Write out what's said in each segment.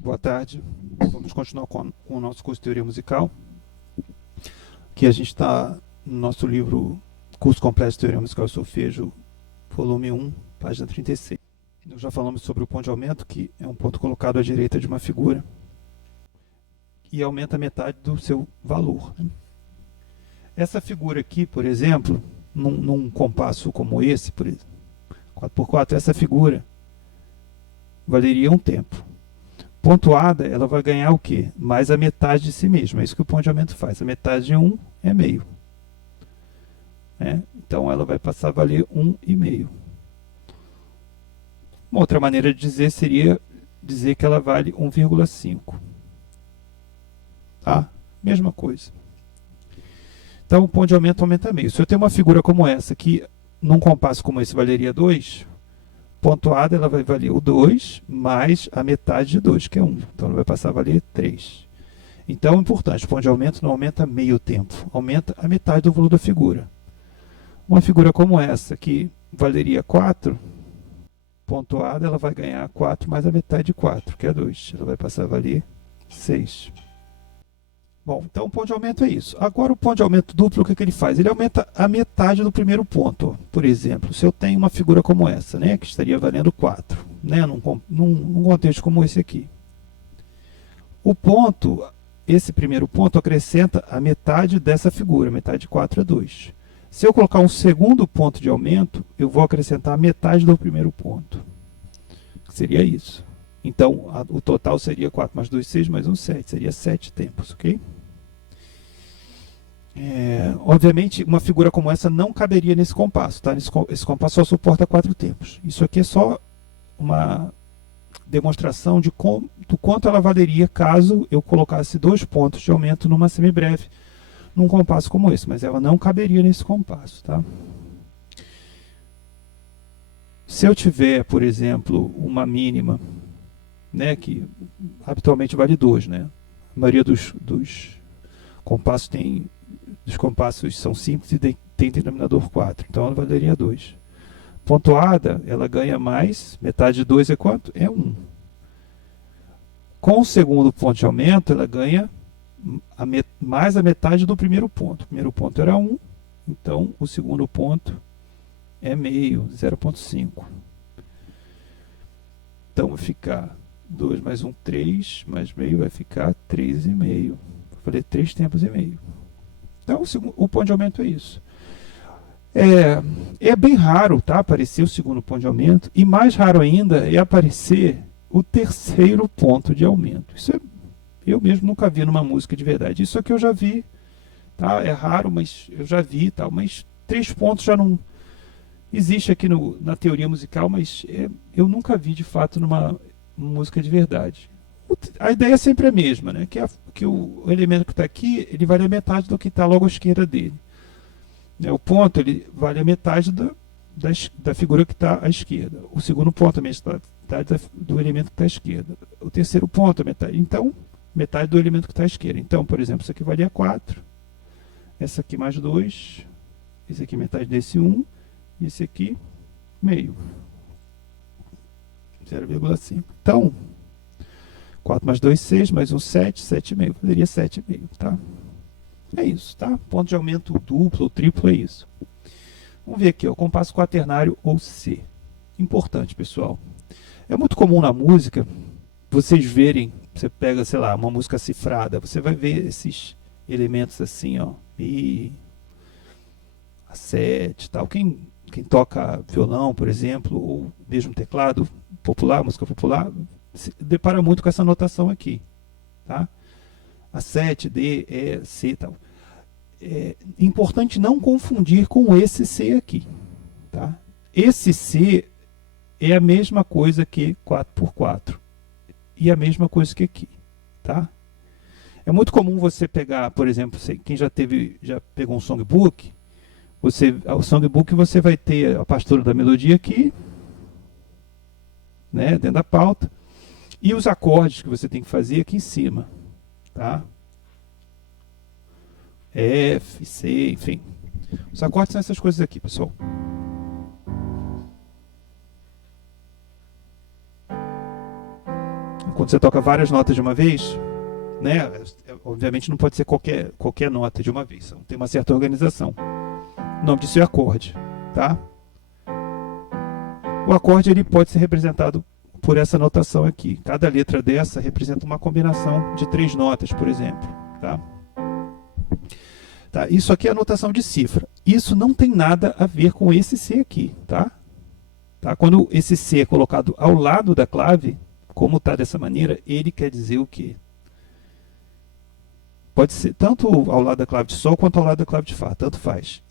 Boa tarde. Vamos continuar com o nosso curso de Teoria Musical. Aqui a gente está no nosso livro Curso Completo de Teoria Musical e Solfejo, volume 1, página 36. Nós já falamos sobre o ponto de aumento, que é um ponto colocado à direita de uma figura e aumenta metade do seu valor. Essa figura aqui, por exemplo, num compasso como esse, por exemplo, 4x4, essa figura valeria um tempo. Pontuada, ela vai ganhar o quê? Mais a metade de si mesma. É isso que o ponto de aumento faz. A metade de 1 é meio. Então, ela vai passar a valer 1,5. Uma outra maneira de dizer seria dizer que ela vale 1,5. Tá? Mesma coisa. Então, o ponto de aumento aumenta meio. Se eu tenho uma figura como essa, que num compasso como esse valeria 2, pontuada, ela vai valer o 2 mais a metade de 2, que é 1. Então, ela vai passar a valer 3. Então, é importante, o ponto de aumento não aumenta meio tempo, aumenta a metade do valor da figura. Uma figura como essa, que valeria 4, pontuada, ela vai ganhar 4 mais a metade de 4, que é 2. Ela vai passar a valer 6. Bom, então o ponto de aumento é isso. Agora o ponto de aumento duplo, o que ele faz? Ele aumenta a metade do primeiro ponto. Por exemplo, se eu tenho uma figura como essa, que estaria valendo 4, num contexto como esse aqui. O ponto, esse primeiro ponto, acrescenta a metade dessa figura, metade de 4 é 2. Se eu colocar um segundo ponto de aumento, eu vou acrescentar a metade do primeiro ponto. Seria isso. Então, o total seria 4 mais 2, 6, mais 1, 7. Seria 7 tempos, ok? Obviamente, uma figura como essa não caberia nesse compasso, tá? Esse compasso só suporta 4 tempos. Isso aqui é só uma demonstração do quanto ela valeria caso eu colocasse 2 pontos de aumento numa semibreve, num compasso como esse, mas ela não caberia nesse compasso, tá? Se eu tiver, por exemplo, uma mínima, que habitualmente vale 2, A maioria dos compassos os compassos são simples e tem denominador 4, então ela valeria 2. Pontuada, ela ganha mais, metade de 2 é quanto? É 1. Com o segundo ponto de aumento, ela ganha mais a metade do primeiro ponto. O primeiro ponto era 1, então o segundo ponto é meio, 0,5. Então vai ficar 2 mais 1, 3, mais meio vai ficar 3,5. Vou fazer 3 tempos e meio. Então o ponto de aumento é isso. É bem raro, tá, aparecer o segundo ponto de aumento, e mais raro ainda é aparecer o terceiro ponto de aumento. Isso eu mesmo nunca vi numa música de verdade. Isso aqui eu já vi, tá? É raro, mas eu já vi, tá? Mas 3 pontos já não existe aqui na teoria musical, mas eu nunca vi de fato numa música de verdade. A ideia é sempre a mesma, que o elemento que está aqui, ele vale a metade do que está logo à esquerda dele. O ponto, ele vale a metade da figura que está à esquerda. O segundo ponto, a metade do elemento que está à esquerda. O terceiro ponto, a metade. Então, metade do elemento que está à esquerda. Então, por exemplo, isso aqui valia 4. Essa aqui mais 2. Esse aqui metade desse 1. E esse aqui, meio. 0,5. Então, 4 mais 2, 6, mais 1, 7, 7,5. Poderia 7,5, tá? É isso, tá? Ponto de aumento duplo ou triplo é isso. Vamos ver aqui, o compasso quaternário ou C. Importante, pessoal. É muito comum na música, vocês verem, você pega, sei lá, uma música cifrada, você vai ver esses elementos assim, ó, Mi, A7, tal. Quem toca violão, por exemplo, ou mesmo teclado popular, música popular, se depara muito com essa notação aqui, tá? A7, D, E, C e tal. É importante não confundir com esse C aqui, tá? Esse C é a mesma coisa que 4x4 e a mesma coisa que aqui, tá? É muito comum você pegar, por exemplo, quem já pegou um songbook, o songbook você vai ter a partitura da melodia aqui, dentro da pauta, e os acordes que você tem que fazer aqui em cima, tá? F, C, enfim. Os acordes são essas coisas aqui, pessoal. quando você toca várias notas de uma vez, né? Obviamente não pode ser qualquer nota de uma vez, tem uma certa organização. O nome disso é acorde, tá? O acorde ele pode ser representado por essa notação aqui. Cada letra dessa representa uma combinação de 3 notas, por exemplo, tá? Tá, isso aqui é a notação de cifra. Isso não tem nada a ver com esse C aqui, tá? Tá? Quando esse C é colocado ao lado da clave, como está dessa maneira, ele quer dizer o quê? Pode ser tanto ao lado da clave de Sol quanto ao lado da clave de Fá, tanto faz.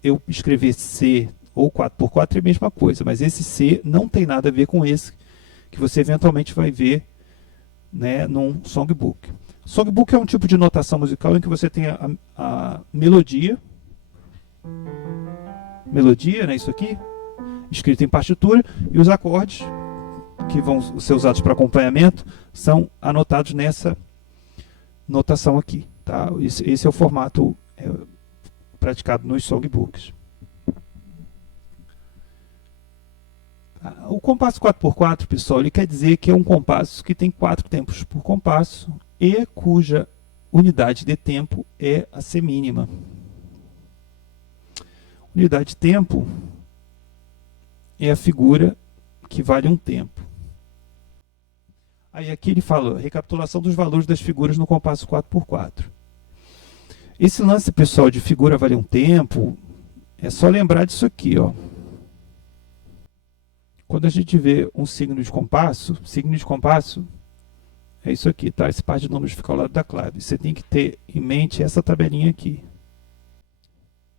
Eu escrever C ou 4x4 é a mesma coisa, mas esse C não tem nada a ver com esse que você eventualmente vai ver, né, num songbook. Songbook é um tipo de notação musical em que você tem a melodia, né, isso aqui, escrito em partitura, e os acordes, que vão ser usados para acompanhamento, são anotados nessa notação aqui. Tá? Esse é o formato praticado nos songbooks. O compasso 4x4, pessoal, ele quer dizer que é um compasso que tem 4 tempos por compasso e cuja unidade de tempo é a semínima. Unidade de tempo é a figura que vale um tempo. Aí aqui ele fala, recapitulação dos valores das figuras no compasso 4x4. Esse lance, pessoal, de figura vale um tempo, é só lembrar disso aqui, ó. Quando a gente vê um signo de compasso é isso aqui, tá? Esse par de números fica ao lado da clave. Você tem que ter em mente essa tabelinha aqui.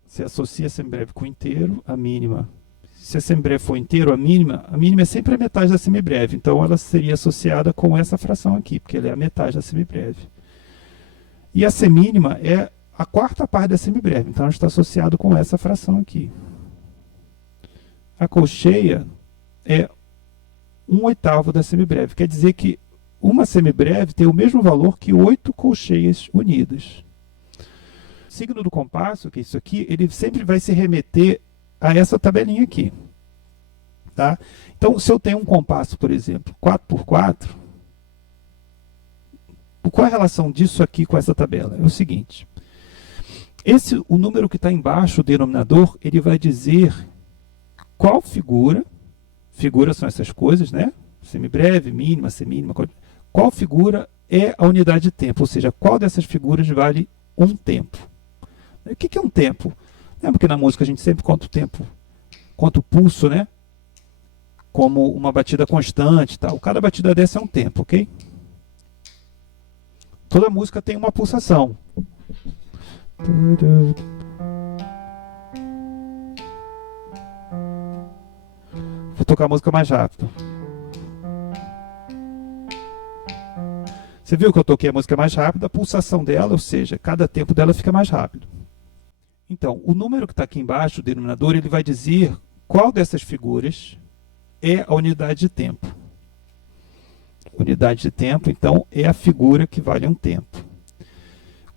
Você associa a semibreve com o inteiro, a mínima. Se a semibreve for inteiro, a mínima é sempre a metade da semibreve. Então ela seria associada com essa fração aqui, porque ela é a metade da semibreve. E a semínima é a quarta parte da semibreve, então ela está associada com essa fração aqui. A colcheia é 1/8 da semibreve, quer dizer que uma semibreve tem o mesmo valor que 8 colcheias unidas. O signo do compasso, que é isso aqui, ele sempre vai se remeter a essa tabelinha aqui. Tá? Então, se eu tenho um compasso, por exemplo, 4x4, qual é a relação disso aqui com essa tabela? É o seguinte, o número que está embaixo, o denominador, ele vai dizer qual figura são essas coisas, né? Semibreve, mínima, semínima, qual figura é a unidade de tempo, ou seja, qual dessas figuras vale um tempo. O que é um tempo? Lembra que na música a gente sempre conta o tempo, conta o pulso, né? Como uma batida constante, tal. Cada batida dessa é um tempo, ok? Toda música tem uma pulsação. Vou tocar a música mais rápido. Você viu que eu toquei a música mais rápida, a pulsação dela, ou seja, cada tempo dela fica mais rápido. Então, o número que está aqui embaixo, o denominador, ele vai dizer qual dessas figuras é a unidade de tempo. Unidade de tempo, então, é a figura que vale um tempo.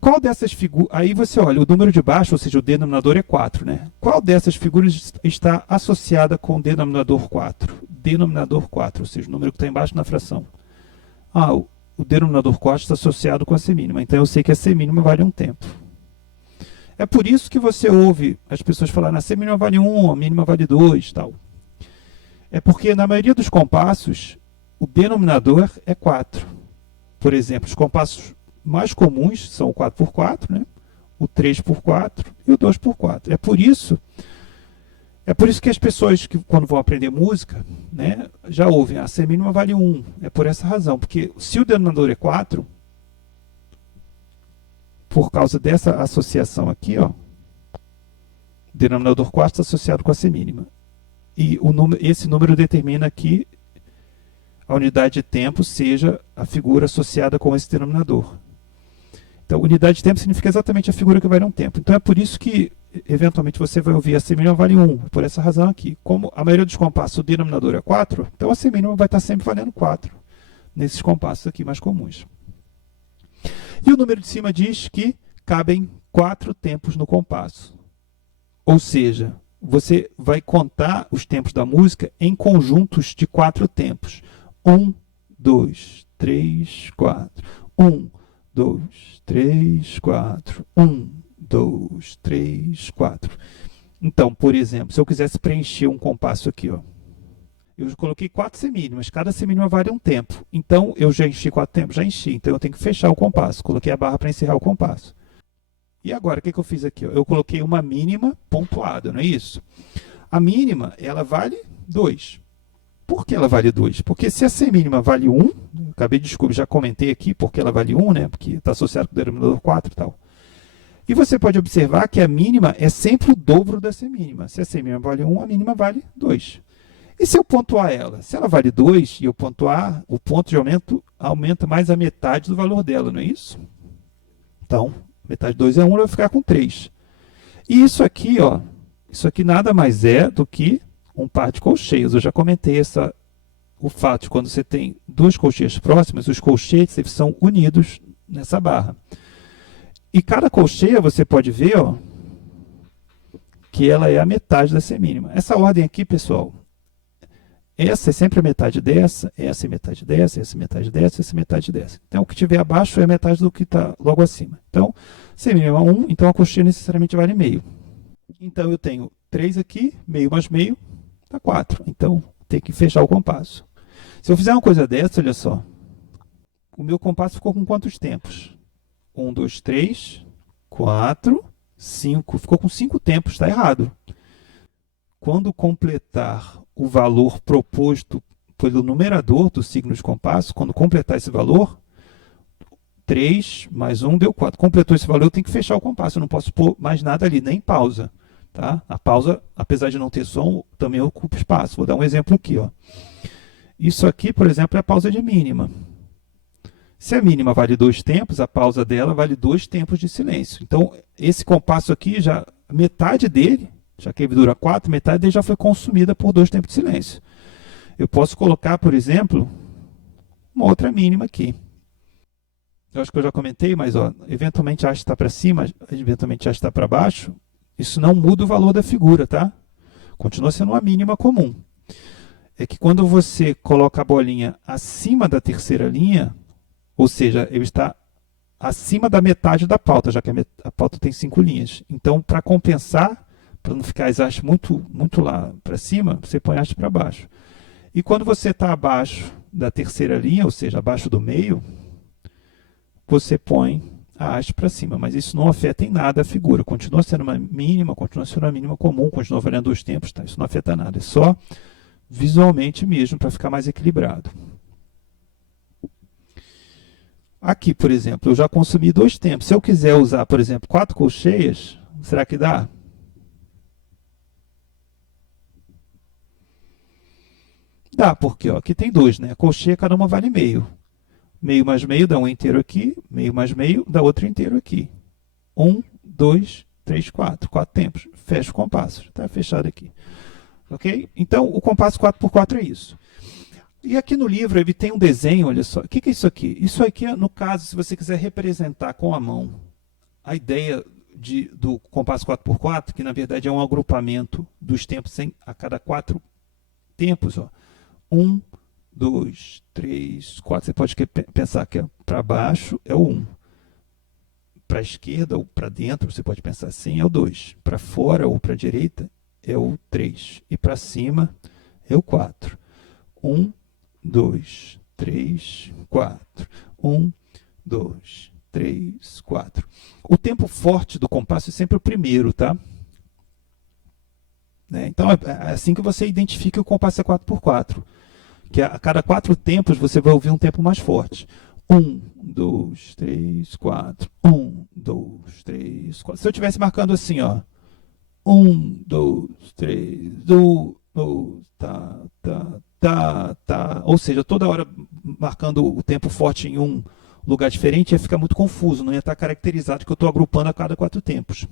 Qual dessas figuras... Aí você olha, o número de baixo, ou seja, o denominador é 4, né? Qual dessas figuras está associada com o denominador 4? Denominador 4, ou seja, o número que está embaixo na fração. O denominador 4 está associado com a semínima, então eu sei que a semínima vale um tempo. É por isso que você ouve as pessoas falarem, a semínima vale 1, a mínima vale 2, tal. É porque na maioria dos compassos, o denominador é 4. Por exemplo, os compassos mais comuns são o 4x4, né? O 3x4 e o 2x4. É por isso que as pessoas que quando vão aprender música, né, já ouvem, a semínima vale 1. É por essa razão, porque se o denominador é 4, por causa dessa associação aqui, ó, o denominador 4 está associado com a semínima. E esse número determina que a unidade de tempo seja a figura associada com esse denominador. Então, unidade de tempo significa exatamente a figura que vale um tempo. Então, é por isso que, eventualmente, você vai ouvir a semínima vale 1. Por essa razão aqui. Como a maioria dos compassos, o denominador é 4, então a semínima vai estar sempre valendo 4, nesses compassos aqui mais comuns. E o número de cima diz que cabem 4 tempos no compasso. Ou seja, você vai contar os tempos da música em conjuntos de 4 tempos. 1, 2, 3, 4. 1, 2, 3, 4. 1, 2, 3, 4. Então, por exemplo, se eu quisesse preencher um compasso aqui, ó, eu coloquei 4 semínimas, cada semínima vale um tempo. Então, eu já enchi 4 tempos? Já enchi. Então, eu tenho que fechar o compasso. Coloquei a barra para encerrar o compasso. E agora, o que eu fiz aqui? Ó? Eu coloquei uma mínima pontuada, não é isso? A mínima, ela vale 2. Por que ela vale 2? Porque se a semínima vale 1, acabei de descobrir, já comentei aqui porque ela vale 1, né? Porque está associado com o denominador 4 e tal. E você pode observar que a mínima é sempre o dobro da semínima. Se a semínima vale 1, a mínima vale 2. E se eu pontuar ela? Se ela vale 2 e eu pontuar, o ponto de aumento aumenta mais a metade do valor dela, não é isso? Então, metade de 2 é 1, eu vou ficar com 3. E isso aqui, ó, isso aqui nada mais é do que um par de colcheias. Eu já comentei o fato de quando você tem duas colcheias próximas, os colchetes eles são unidos nessa barra. E cada colcheia você pode ver, ó, que ela é a metade da semínima. Essa ordem aqui, pessoal, essa é sempre a metade dessa, essa é metade dessa, essa é metade dessa, essa é metade dessa. Então, o que tiver abaixo é metade do que está logo acima. Então, semínima 1, então a colcheia necessariamente vale meio. Então, eu tenho 3 aqui, meio mais meio, dá 4. Então, tem que fechar o compasso. Se eu fizer uma coisa dessa, olha só, o meu compasso ficou com quantos tempos? 1, 2, 3, 4, 5. Ficou com 5 tempos, está errado. Quando completar o valor proposto pelo numerador do signo de compasso, quando completar esse valor, 3 mais 1 deu 4. Completou esse valor, eu tenho que fechar o compasso. Eu não posso pôr mais nada ali, nem pausa. Tá? A pausa, apesar de não ter som, também ocupa espaço. Vou dar um exemplo aqui. Ó. Isso aqui, por exemplo, é a pausa de mínima. Se a mínima vale 2 tempos, a pausa dela vale 2 tempos de silêncio. Então, esse compasso aqui, já metade dele, já que ele dura 4, metade dele já foi consumida por 2 tempos de silêncio. Eu posso colocar, por exemplo, uma outra mínima aqui. Eu acho que eu já comentei, mas ó, eventualmente a haste está para cima, eventualmente a haste está para baixo. Isso não muda o valor da figura, tá? Continua sendo uma mínima comum. É que quando você coloca a bolinha acima da terceira linha, ou seja, ele está acima da metade da pauta, já que a pauta tem 5 linhas. Então, para compensar, para não ficar as hastes muito lá para cima, você põe a haste para baixo. E quando você está abaixo da terceira linha, ou seja, abaixo do meio, você põe a haste para cima. Mas isso não afeta em nada a figura. Continua sendo uma mínima, continua sendo uma mínima comum, continua valendo 2 tempos, tá? Isso não afeta nada. É só visualmente mesmo, para ficar mais equilibrado. Aqui, por exemplo, eu já consumi 2 tempos. Se eu quiser usar, por exemplo, 4 colcheias, será que dá? Dá, porque ó, aqui tem 2, né? A colcheia, cada uma vale meio. Meio mais meio dá um inteiro aqui, meio mais meio dá outro inteiro aqui. 1, 2, 3, 4. 4 tempos. Fecha o compasso. Está fechado aqui. Ok? Então, o compasso 4x4 é isso. E aqui no livro ele tem um desenho, olha só. O que é isso aqui? Isso aqui, no caso, se você quiser representar com a mão a ideia do compasso 4x4, que na verdade é um agrupamento dos tempos a cada 4 tempos. Ó. 1, 2, 3, 4. Você pode pensar que para baixo é o 1. Para a esquerda ou para dentro, você pode pensar assim, é o 2. Para fora ou para a direita é o 3. E para cima é o 4. 1, 2, 3, 4. 1, 2, 3, 4. O tempo forte do compasso é sempre o primeiro, tá? Então, é assim que você identifica que o compasso é 4x4. Que a cada 4 tempos você vai ouvir um tempo mais forte. 1, 2, 3, 4. 1, 2, 3, 4. Se eu estivesse marcando assim, ó. 1, 2, 3, 2, tá, tá, tá, tá. Ou seja, toda hora marcando o tempo forte em um lugar diferente ia ficar muito confuso, não ia estar caracterizado que eu estou agrupando a cada 4 tempos.